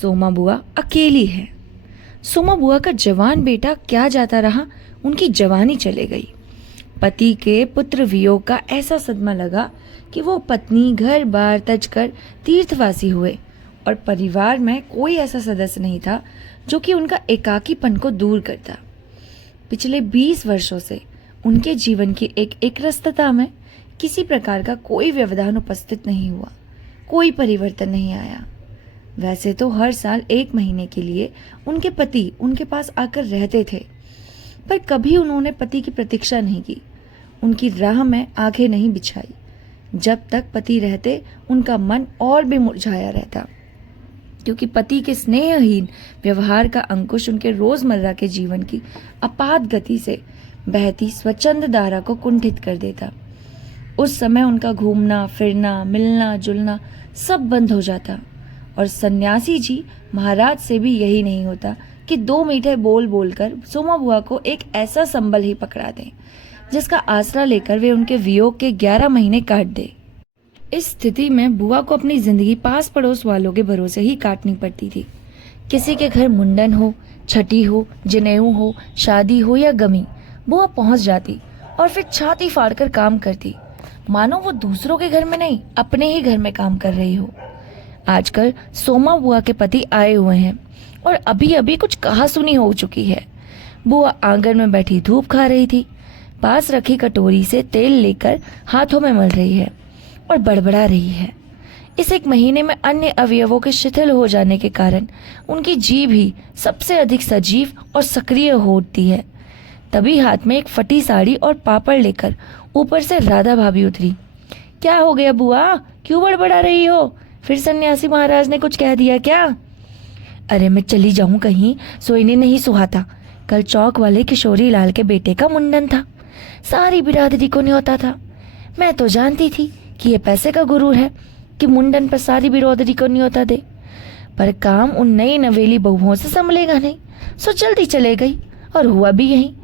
सोमा बुआ अकेली है। सोमा बुआ का जवान बेटा क्या जाता रहा, उनकी जवानी चले गई। पति के पुत्र वियोग का ऐसा सदमा लगा कि वो पत्नी घर बार तज कर तीर्थवासी हुए और परिवार में कोई ऐसा सदस्य नहीं था जो कि उनका एकाकीपन को दूर करता। पिछले 20 वर्षों से उनके जीवन की एक एकरसता में किसी प्रकार का कोई व्यवधान उपस्थित नहीं हुआ, कोई परिवर्तन नहीं आया। वैसे तो हर साल 1 महीने के लिए उनके पति उनके पास आकर रहते थे, पर कभी उन्होंने पति की प्रतीक्षा नहीं की, उनकी राह में आंखें नहीं बिछाई। जब तक पति रहते उनका मन और भी मुरझाया रहता, क्योंकि पति के स्नेहहीन व्यवहार का अंकुश उनके रोजमर्रा के जीवन की अपात गति से बहती स्वच्छंद धारा को कुंठित कर देता। उस समय उनका घूमना फिरना, मिलना जुलना सब बंद हो जाता और सन्यासी जी महाराज से भी यही नहीं होता कि 2 मीठे बोल बोलकर सोमा बुआ को एक ऐसा संबल ही पकड़ा दें जिसका आसरा लेकर वे उनके वियोग के 11 महीने काट दे। इस स्थिति में बुआ को अपनी जिंदगी पास पड़ोस वालों के भरोसे ही काटनी पड़ती थी। किसी के घर मुंडन हो, छठी हो, जनेऊ हो, शादी हो या गमी, बुआ पहुंच जाती और फिर छाती फाड़कर काम करती, मानो वो दूसरों के घर में नहीं अपने ही घर में काम कर रही हो। आजकल सोमा बुआ के पति आए हुए हैं और अभी अभी कुछ कहा सुनी हो चुकी है। बुआ आंगन में बैठी धूप खा रही थी, पास रखी कटोरी से तेल लेकर हाथों में मल रही है और बड़बड़ा रही है। इस 1 महीने में अन्य अवयवों के शिथिल हो जाने के कारण उनकी जीभ ही सबसे अधिक सजीव और सक्रिय होती है। तभी हाथ में एक फटी साड़ी और पापड़ लेकर ऊपर से राधा भाभी उतरी। क्या हो गया बुआ, क्यों बड़बड़ा रही हो? फिर सन्यासी महाराज ने कुछ कह दिया क्या? अरे मैं चली जाऊं कहीं, सोईने नहीं सुहाता। कल चौक वाले किशोरी लाल के बेटे का मुंडन था, सारी बिरादरी को न्योता था। मैं तो जानती थी कि ये पैसे का गुरूर है कि मुंडन पर सारी बिरादरी को न्योता दे, पर काम उन नई नवेली बहुओं से संभलेगा नहीं, सो जल्दी चले गई और हुआ भी यही।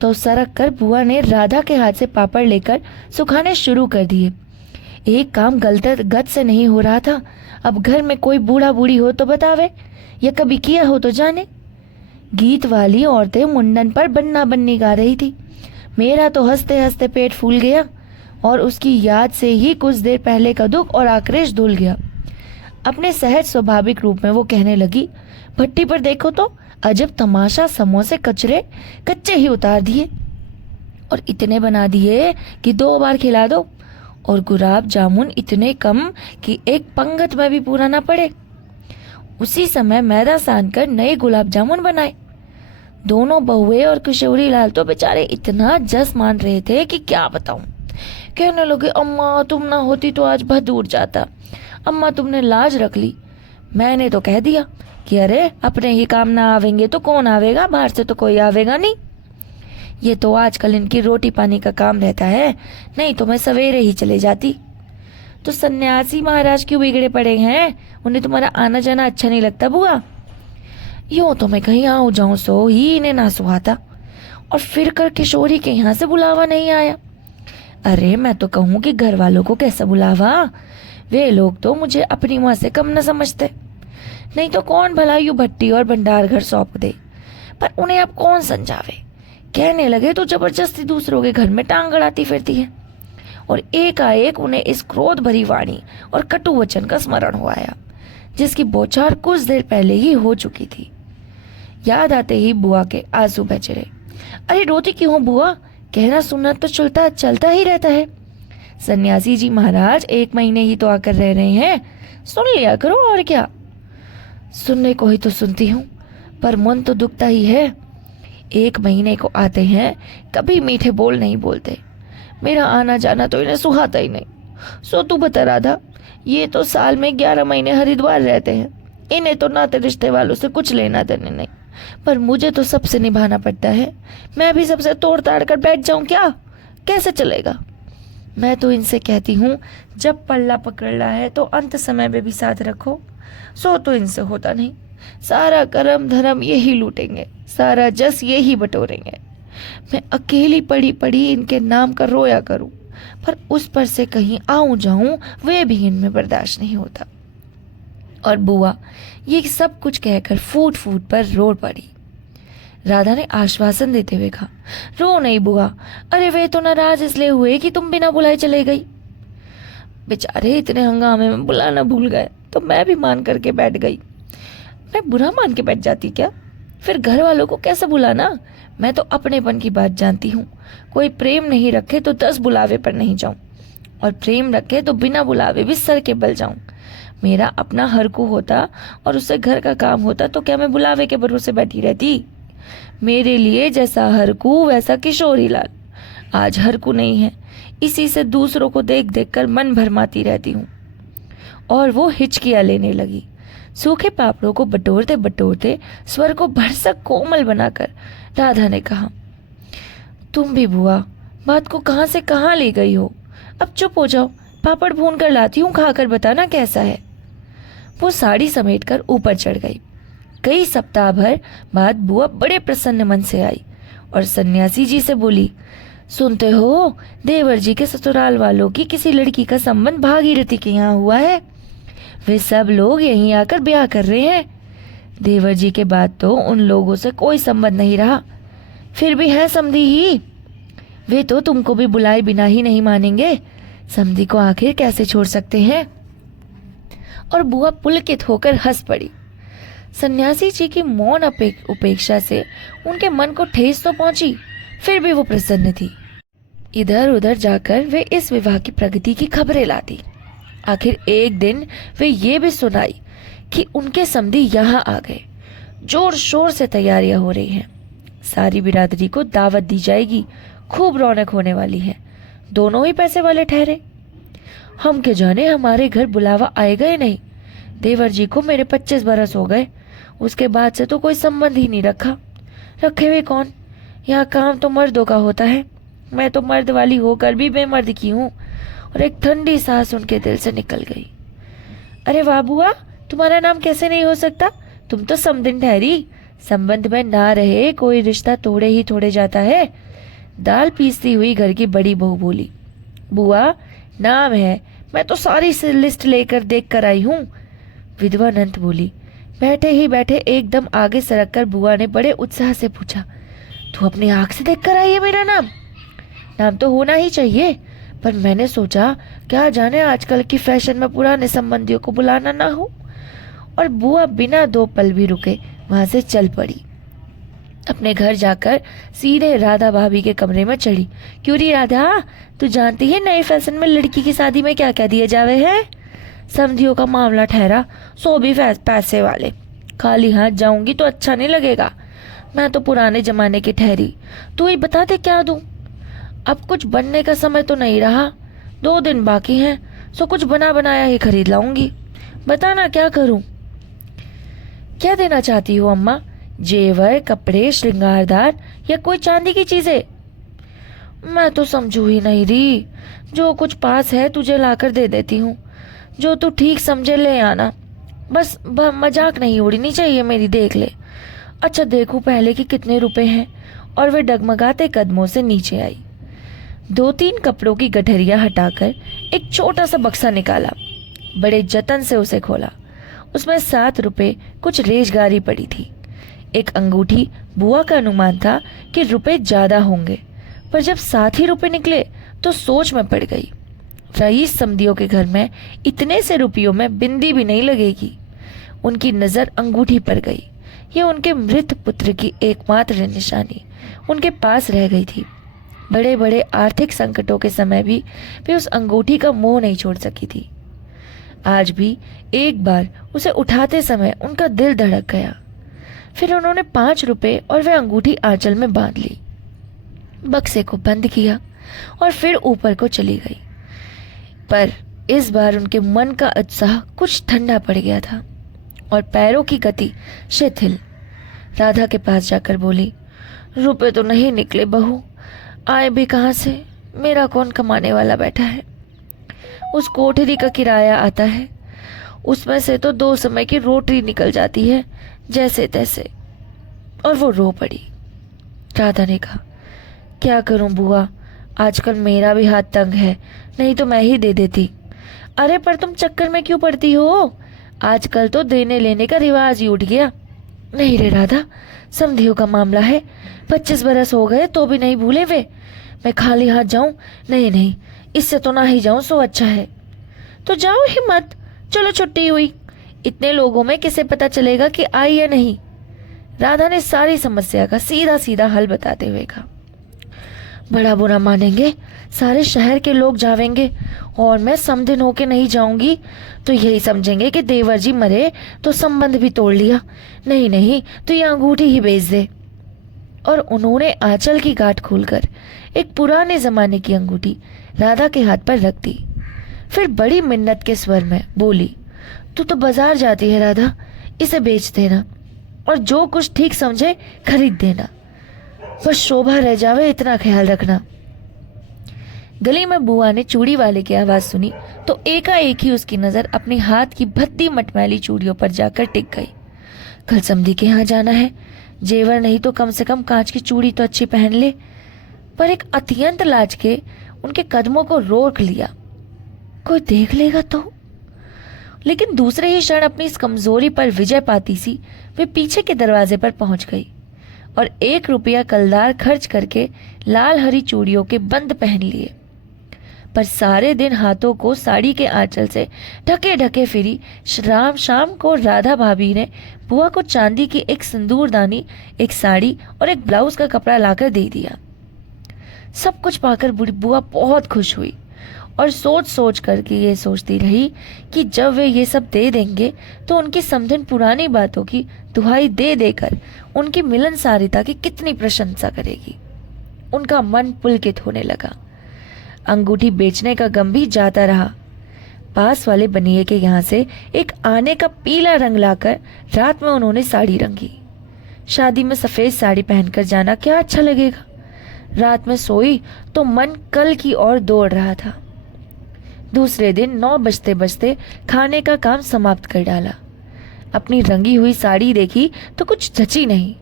तो सरक कर बुआ ने राधा के हाथ से पापड़ लेकर सुखाने शुरू कर दिए। एक काम गत से नहीं हो रहा था, अब घर में कोई बूढ़ा बूढ़ी हो तो बतावे या कभी किया हो तो जाने। गीत वाली औरतें मुंडन पर बन्ना बन्नी गा रही थी। मेरा तो हंसते हंसते पेट फूल गया और उसकी याद से ही कुछ देर पहले का दुख और आक्रोश धुल गया। अपने सहज स्वाभाविक रूप में वो कहने लगी, भट्टी पर देखो तो अजब तमाशा, समोसे कच्चे ही उतार दिए और इतने बना दिए कि 2 बार खिला दो, और गुलाब जामुन इतने कम कि एक पंगत में भी पूरा ना पड़े। उसी समय मैदा सान कर नए गुलाब जामुन बनाए। दोनों बहुए और किशोरी लाल तो बेचारे इतना जस मान रहे थे कि क्या बताऊं। कहने लगे, अम्मा तुम ना होती तो आज बहुत दूर जाता, अम्मा तुमने लाज रख ली। मैंने तो कह दिया कि अरे अपने ही काम ना आवेंगे तो कौन आवेगा, बाहर से तो कोई आवेगा नहीं। ये तो आजकल इनकी रोटी पानी का काम रहता है, नहीं तो मैं सवेरे ही चले जाती। तो सन्यासी महाराज क्यों बिगड़े पड़े हैं? उन्हें तुम्हारा आना जाना अच्छा नहीं लगता बुआ? यूं तो मैं कहीं आऊं जाऊं सो ही इन्हें ना सुहाता, और फिर कर किशोरी के यहाँ से बुलावा नहीं आया। अरे मैं तो कहूँ कि घर वालों को कैसा बुलावा, वे लोग तो मुझे अपनी माँ से कम न समझते। नहीं तो कौन भला यूं भट्टी और भंडार घर सौंप दे, पर उन्हें अब कौन समझावे। कहने लगे तो जबरदस्ती दूसरों के घर में टांग अड़ाती फिरती है। और एकाएक उन्हें इस क्रोध भरी वाणी और कटु वचन का स्मरण हो आया, जिसकी बौछार कुछ देर पहले ही हो चुकी थी। याद आते ही बुआ के आंसू बह चले। अरे रोती क्यों हो बुआ, कहना सुनना तो चलता ही रहता है। सन्यासी जी महाराज 1 महीने ही तो आकर रह रहे हैं, सुन लिया करो और क्या। सुनने को ही तो सुनती हूँ, पर मन तो दुखता ही है। 1 महीने को आते हैं, कभी मीठे बोल नहीं बोलते। मेरा आना जाना तो इन्हें सुहाता ही नहीं। सो तू बता राधा, ये तो साल में 11 महीने हरिद्वार रहते हैं, इन्हें तो नाते रिश्ते वालों से कुछ लेना देना नहीं, पर मुझे तो सबसे निभाना पड़ता है। मैं भी सबसे तोड़ ताड़ कर बैठ जाऊं क्या? कैसे चलेगा? मैं तो इनसे कहती हूँ, जब पल्ला पकड़ना है तो अंत समय में भी साथ रखो। सो तो इनसे होता नहीं, सारा कर्म धर्म यही लूटेंगे, सारा जस यही बटोरेंगे। मैं अकेली पड़ी पड़ी इनके नाम का रोया करूं, पर उस पर से कहीं आऊं जाऊं वे भी इनमें बर्दाश्त नहीं होता। और बुआ ये सब कुछ कहकर फूट फूट पर रो पड़ी। राधा ने आश्वासन देते हुए कहा, रो नहीं बुआ, अरे वे तो नाराज इसलिए हुए कि तुम बिना बुलाए चले गई। बेचारे इतने हंगामे में बुलाना भूल गए तो मैं भी मान करके बैठ गई। मैं बुरा मान के बैठ जाती क्या? फिर घर वालों को कैसे बुलाना? मैं तो अपनेपन की बात जानती हूँ। कोई प्रेम नहीं रखे तो 10 बुलावे पर नहीं जाऊं, और प्रेम रखे तो बिना बुलावे भी सर के बल जाऊं। मेरा अपना हरकू होता और उससे घर का काम होता तो क्या मैं बुलावे के भरोसे बैठी रहती? मेरे लिए जैसा हरकू वैसा किशोरी लाल। आज हरकू नहीं है, इसी से दूसरों को देख देख कर मन भरमाती रहती हूँ। और वो हिचकियाँ लेने लगी। सूखे पापड़ों को बटोरते बटोरते स्वर को भरसक कोमल बनाकर राधा ने कहा, तुम भी बुआ बात को कहाँ से कहाँ ले गई हो। अब चुप हो जाओ, पापड़ भून कर लाती हूँ, खाकर बताना कैसा है। वो साड़ी समेटकर ऊपर चढ़ गई। कई सप्ताह भर बाद बुआ बड़े प्रसन्न मन से आई और सन्यासी जी से बोली, सुनते हो देवर जी के ससुराल वालों की किसी लड़की का संबंध भागीरथी के यहाँ हुआ है। वे सब लोग यहीं आकर ब्याह कर रहे हैं। देवर जी के बाद तो उन लोगों से कोई संबंध नहीं रहा, फिर भी है समधी ही। वे तो तुमको भी बुलाए बिना ही नहीं मानेंगे। समधी को आखिर कैसे छोड़ सकते हैं? और बुआ पुलकित होकर हंस पड़ी। सन्यासी जी की मौन उपेक्षा से उनके मन को ठेस तो पहुंची, फिर भी वो प्रसन्न थी। इधर उधर जाकर वे इस विवाह की प्रगति की खबरें लाती। आखिर एक दिन वे ये भी सुनाई कि उनके समधी यहाँ आ गए। जोर शोर से तैयारियां हो रही हैं। सारी बिरादरी को दावत दी जाएगी, खूब रौनक होने वाली है। दोनों ही पैसे वाले ठहरे। हम के जाने हमारे घर बुलावा आएगा ही नहीं। देवर जी को मेरे 25 बरस हो गए, उसके बाद से तो कोई संबंध ही नहीं रखा। रखे हुए कौन? यहाँ काम तो मर्दों का होता है। मैं तो मर्द वाली होकर भी बेमर्द की हूँ। और एक ठंडी सांस उनके दिल से निकल गई। अरे वाह बुआ, तुम्हारा नाम कैसे नहीं हो सकता? तुम तो समधिन ठहरी। संबंध में ना रहे कोई रिश्ता तोड़े ही तोड़े जाता है। दाल पीसती हुई घर की बड़ी बहू बोली। बुआ नाम है, मैं तो सारी लिस्ट लेकर देख कर आई हूँ। विधवा नंद बोली। बैठे ही बैठे एकदम आगे सरक कर बुआ ने बड़े उत्साह से पूछा, तू अपनी आंख से देख कर आई है मेरा नाम? नाम तो होना ही चाहिए, पर मैंने सोचा क्या जाने आजकल की फैशन में पुराने संबंधियों को बुलाना ना हो। और बुआ बिना 2 पल भी रुके वहां से चल पड़ी। अपने घर जाकर सीधे राधा भाभी के कमरे में चढ़ी। क्यों री राधा, तू जानती है नए फैशन में लड़की की शादी में क्या क्या दिए जावे हैं? समधियों का मामला ठहरा, सो भी पैसे वाले। खाली हाथ जाऊंगी तो अच्छा नहीं लगेगा। मैं तो पुराने जमाने की ठहरी। तू ही बता दे क्या दूं? अब कुछ बनने का समय तो नहीं रहा, 2 दिन बाकी हैं, सो कुछ बना बनाया ही खरीद लाऊंगी। बताना क्या करूं? क्या देना चाहती हो अम्मा? जेवर, कपड़े, श्रृंगारदार या कोई चांदी की चीजें? मैं तो समझू ही नहीं रही। जो कुछ पास है तुझे लाकर दे देती हूँ। जो तू ठीक समझे ले आना। बस मजाक नहीं उड़नी चाहिए मेरी, देख ले। अच्छा देखूं पहले कि कितने रुपए हैं। और वे डगमगाते कदमों से नीचे आई। 2-3 कपड़ों की गठरिया हटाकर एक छोटा सा बक्सा निकाला। बड़े जतन से उसे खोला। उसमें 7 रुपए कुछ रेजगारी पड़ी थी। एक अंगूठी। बुआ का अनुमान था कि रुपए ज्यादा होंगे, पर जब 7 ही रुपए निकले तो सोच में पड़ गई। रईस समधियों के घर में इतने से रुपयों में बिंदी भी नहीं लगेगी। उनकी नजर अंगूठी पर गई। ये उनके मृत पुत्र की एकमात्र निशानी उनके पास रह गई थी। बड़े बड़े आर्थिक संकटों के समय भी वे उस अंगूठी का मोह नहीं छोड़ सकी थी। आज भी एक बार उसे उठाते समय उनका दिल धड़क गया। फिर उन्होंने 5 रुपए और वह अंगूठी आंचल में बांध ली, बक्से को बंद किया और फिर ऊपर को चली गई। पर इस बार उनके मन का उत्साह कुछ ठंडा पड़ गया था और पैरों की गति शिथिल। राधा के पास जाकर बोली, रुपए तो नहीं निकले बहू, आए भी कहाँ से? मेरा कौन कमाने वाला बैठा है? उस कोठरी का किराया आता है, उसमें से तो 2 समय की रोटी निकल जाती है जैसे तैसे। और वो रो पड़ी। राधा ने कहा, क्या करूं बुआ, आजकल मेरा भी हाथ तंग है, नहीं तो मैं ही दे देती। अरे पर तुम चक्कर में क्यों पड़ती हो? आजकल तो देने लेने का रिवाज ही उठ गया। नहीं रे राधा, समधियों का मामला है, 25 बरस हो गए तो भी नहीं भूले वे। मैं खाली हाथ जाऊं? नहीं नहीं, इससे तो ना ही जाऊं सो अच्छा है। तो जाओ ही मत, चलो छुट्टी हुई। इतने लोगों में किसे पता चलेगा कि आई या नहीं। राधा ने सारी समस्या का सीधा सीधा हल बताते हुए कहा। बड़ा बुरा मानेंगे, सारे शहर के लोग जावेंगे और मैं समधिन होके नहीं जाऊंगी तो यही समझेंगे कि देवर जी मरे तो संबंध भी तोड़ लिया। नहीं नहीं, तो ये अंगूठी ही बेच दे। और उन्होंने आंचल की गांठ खोलकर एक पुराने जमाने की अंगूठी राधा के हाथ पर रख दी। फिर बड़ी मिन्नत के स्वर में बोली, तू तो बाजार जाती है राधा, इसे बेच देना और जो कुछ ठीक समझे खरीद देना, बस शोभा रह जावे इतना ख्याल रखना। गली में बुआ ने चूड़ी वाले की आवाज सुनी तो एकाएक ही उसकी नजर अपने हाथ की भद्दी मटमैली चूड़ियों पर जाकर टिक गई। कल समधी के यहाँ जाना है, जेवर नहीं तो कम से कम कांच की चूड़ी तो अच्छी पहन ले। पर एक अत्यंत लाज के उनके कदमों को रोक लिया, कोई देख लेगा तो। लेकिन दूसरे ही क्षण अपनी इस कमजोरी पर विजय पाती सी वे पीछे के दरवाजे पर पहुंच गई और 1 रुपया कलदार खर्च करके लाल हरी चूड़ियों के बंद पहन लिए। पर सारे दिन हाथों को साड़ी के आंचल से ढके ढके फिरी शाम को राधा भाभी ने बुआ को चांदी की एक सिंदूरदानी, एक साड़ी और एक ब्लाउज का कपड़ा लाकर दे दिया। सब कुछ पाकर बूढ़ी बुआ बहुत खुश हुई और सोच सोच करके ये सोचती रही कि जब वे ये सब दे देंगे तो उनकी समधन पुरानी बातों की दुहाई दे देकर उनकी मिलनसारिता की कितनी प्रशंसा करेगी। उनका मन पुलकित होने लगा। अंगूठी बेचने का गम भी जाता रहा। पास वाले बनिए के यहाँ से एक आने का पीला रंग लाकर रात में उन्होंने साड़ी रंगी। शादी में सफेद साड़ी पहनकर जाना क्या अच्छा लगेगा। रात में सोई तो मन कल की ओर दौड़ रहा था। दूसरे दिन 9 बजते बजते खाने का काम समाप्त कर डाला। अपनी रंगी हुई साड़ी देखी तो कुछ जची नहीं।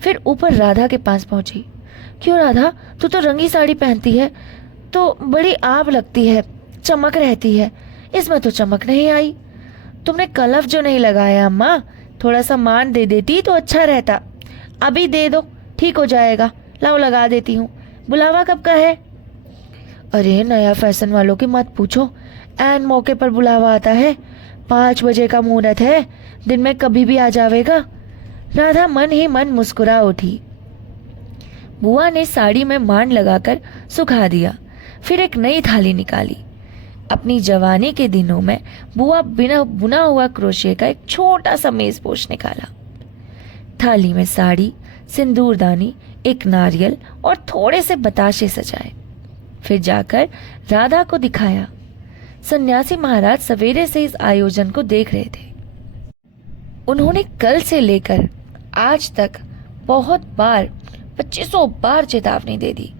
फिर ऊपर राधा के पास पहुंची। क्यों राधा, तू तो रंगी साड़ी पहनती है तो बड़ी आब लगती है, चमक रहती है, इसमें तो चमक नहीं आई। तुमने कलफ जो नहीं लगाया अम्मा, थोड़ा सा मान दे देती तो अच्छा रहता। अभी दे दो, ठीक हो जाएगा, लाओ लगा देती हूँ। बुलावा कब का है? अरे नया फैशन वालों की मत पूछो, ऐन मौके पर बुलावा आता है। 5 बजे का मुहूर्त है, दिन में कभी भी आ जावेगा। राधा मन ही मन मुस्कुरा उठी। बुआ ने साड़ी में मान लगाकर सुखा दिया। फिर एक नई थाली निकाली। अपनी जवानी के दिनों में बुआ बिना बुना हुआ क्रोशिया का एक छोटा सा मेजपोश निकाला। थाली में साड़ी, सिंदूरदानी, एक नारियल और थोड़े से बताशे सजाए। फिर जाकर राधा को दिखाया। सन्यासी महाराज सवेरे से इस आयोजन को देख रहे थे। उन्होंने कल से लेकर आज तक बहुत बार 2500 बार चेतावनी दे दी,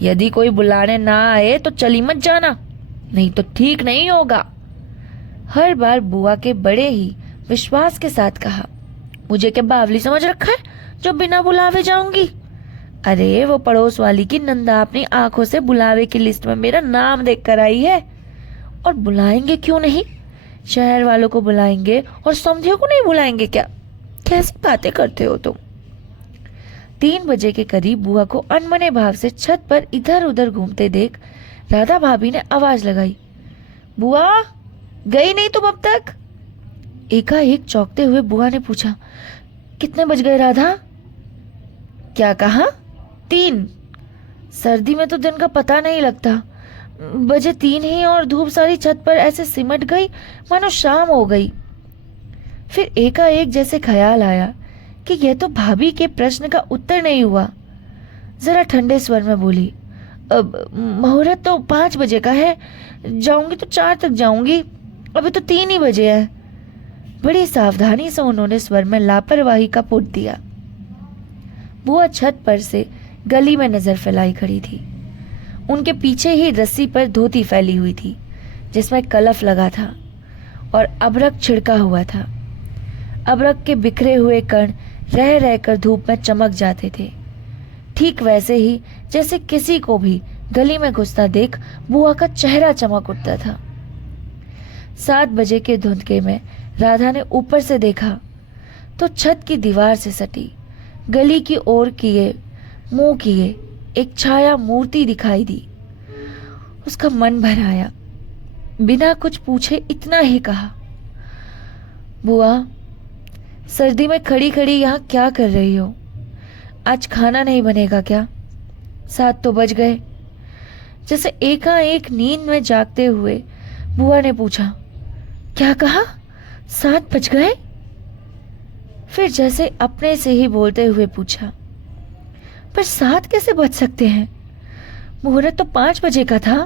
यदि कोई बुलाने ना आए तो चली मत जाना, नहीं तो ठीक नहीं होगा। हर बार बुआ के बड़े ही विश्वास के साथ कहा, मुझे क्या बावली समझ रखा है जो बिना बुलावे जाऊंगी? अरे वो पड़ोस वाली की नंदा अपनी आंखों से बुलावे की लिस्ट में मेरा नाम देख कर आई है। और बुलाएंगे क्यों नहीं, शहर वालों को बुलाएंगे और समधियों को नहीं बुलाएंगे क्या? कैसी बातें करते हो तुम? 3 बजे के करीब बुआ को अनमने भाव से छत पर इधर उधर घूमते देख राधा भाभी ने आवाज लगाई, बुआ गई नहीं तुम अब तक? एकाएक चौंकते हुए बुआ ने पूछा, कितने बज गए राधा? क्या कहा? 3। सर्दी में तो दिन का पता नहीं लगता। बजे 3 ही और धूप सारी छत पर ऐसे सिमट गई मानो शाम हो गई। फिर एकाएक जैसे ख्याल आया कि यह तो भाभी के प्रश्न का उत्तर नहीं हुआ। जरा ठंडे स्वर में बोली, अब मुहूर्त तो 5 बजे का है, जाऊंगी तो 4 तक जाऊंगी, अभी तो 3 ही बजे है। बड़ी सावधानी से उन्होंने स्वर में लापरवाही का पुट दिया। बुआ छत पर से गली में नजर फैलाई खड़ी थी। उनके पीछे ही रस्सी पर धोती फैली हुई थी जिसमें कलफ लगा था और अबरक छिड़का हुआ था। अबरक के बिखरे हुए कण रह रहकर धूप में चमक जाते थे, ठीक वैसे ही जैसे किसी को भी गली में घुसता देख बुआ का चेहरा चमक उठता था। 7 बजे के धुंधके में राधा ने ऊपर से देखा तो छत की दीवार से सटी गली की ओर मुंह किए एक छाया मूर्ति दिखाई दी। उसका मन भर आया। बिना कुछ पूछे इतना ही कहा, बुआ, सर्दी में खड़ी खड़ी यहाँ क्या कर रही हो? आज खाना नहीं बनेगा क्या? 7 तो बज गए। जैसे एकाएक नींद में जागते हुए बुआ ने पूछा, क्या कहा? 7 बज गए? फिर जैसे अपने से ही बोलते हुए पूछा, पर 7 कैसे बज सकते हैं? मुहूर्त तो 5 बजे का था।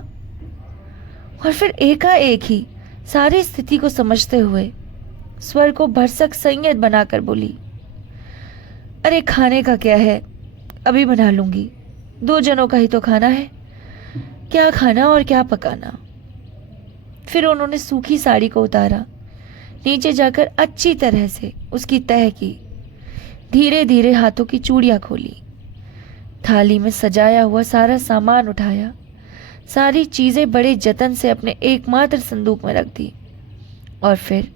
और फिर एकाएक ही सारी स्थिति को समझते हुए स्वर को भरसक संयत बनाकर बोली, अरे खाने का क्या है, अभी बना लूंगी। 2 जनों का ही तो खाना है, क्या खाना और क्या पकाना। फिर उन्होंने सूखी साड़ी को उतारा, नीचे जाकर अच्छी तरह से उसकी तह की, धीरे धीरे हाथों की चूड़ियां खोली, थाली में सजाया हुआ सारा सामान उठाया, सारी चीजें बड़े जतन से अपने एकमात्र संदूक में रख दी और फिर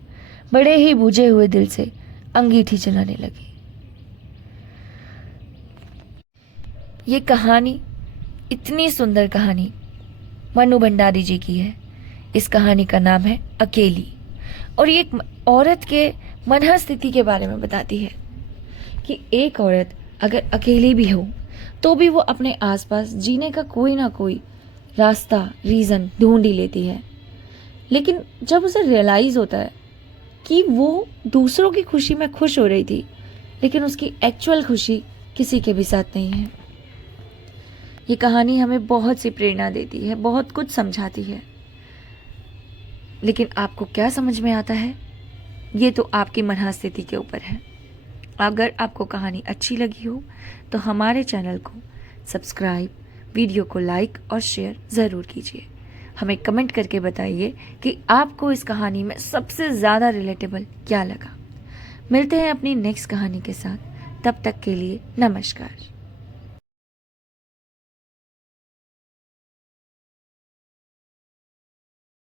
बड़े ही बुझे हुए दिल से अंगीठी चलाने लगी। ये कहानी, इतनी सुंदर कहानी मनु भंडारी जी की है। इस कहानी का नाम है अकेली और ये एक औरत के मनः स्थिति के बारे में बताती है कि एक औरत अगर अकेली भी हो तो भी वो अपने आसपास जीने का कोई ना कोई रास्ता, रीज़न ढूंढ ही लेती है। लेकिन जब उसे रियलाइज़ होता है कि वो दूसरों की खुशी में खुश हो रही थी, लेकिन उसकी एक्चुअल खुशी किसी के भी साथ नहीं है। ये कहानी हमें बहुत सी प्रेरणा देती है, बहुत कुछ समझाती है। लेकिन आपको क्या समझ में आता है, ये तो आपकी मनःस्थिति के ऊपर है। अगर आपको कहानी अच्छी लगी हो तो हमारे चैनल को सब्सक्राइब, वीडियो को लाइक और शेयर ज़रूर कीजिए। हमें कमेंट करके बताइए कि आपको इस कहानी में सबसे ज़्यादा रिलेटेबल क्या लगा। मिलते हैं अपनी नेक्स्ट कहानी के साथ, तब तक के लिए नमस्कार।